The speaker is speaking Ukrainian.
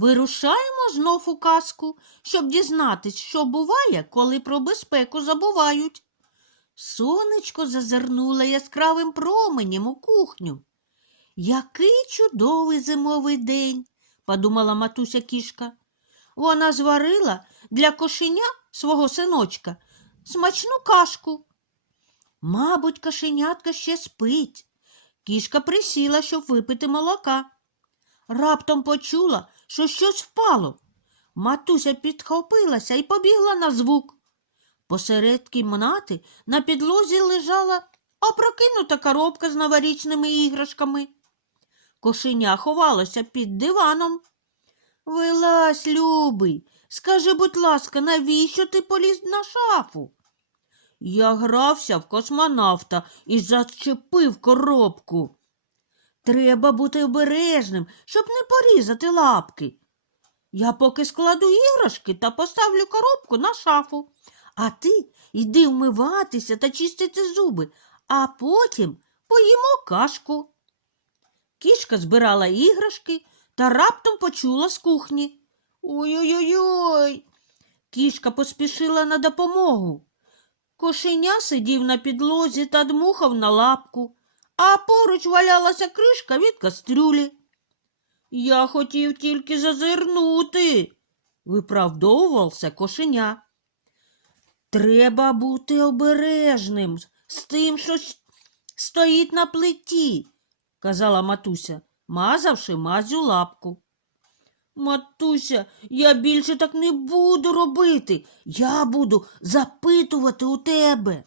Вирушаємо знов у казку, щоб дізнатись, що буває, коли про безпеку забувають. Сонечко зазирнуло яскравим променем у кухню. Який чудовий зимовий день, подумала матуся кішка. Вона зварила для кошеня свого синочка смачну кашку. Мабуть, кошенятка ще спить. Кішка присіла, щоб випити молока. Раптом почула, що щось впало. Матуся підхопилася і побігла на звук. Посеред кімнати на підлозі лежала опрокинута коробка з новорічними іграшками. Кошеня ховалося під диваном. Вилазь, любий, скажи, будь ласка, навіщо ти поліз на шафу? Я грався в космонавта і зачепив коробку. Треба бути обережним, щоб не порізати лапки. Я поки складу іграшки та поставлю коробку на шафу, а ти йди вмиватися та чистити зуби, а потім поїмо кашку. Кішка збирала іграшки та раптом почула з кухні. Ой-ой-ой. Кішка поспішила на допомогу. Кошеня сидів на підлозі та дмухав на лапку, а поруч валялася кришка від кастрюлі. Я хотів тільки зазирнути, виправдовувався кошеня. Треба бути обережним з тим, що стоїть на плиті, казала матуся, мазавши мазю лапку. Матуся, я більше так не буду робити. Я буду запитувати у тебе.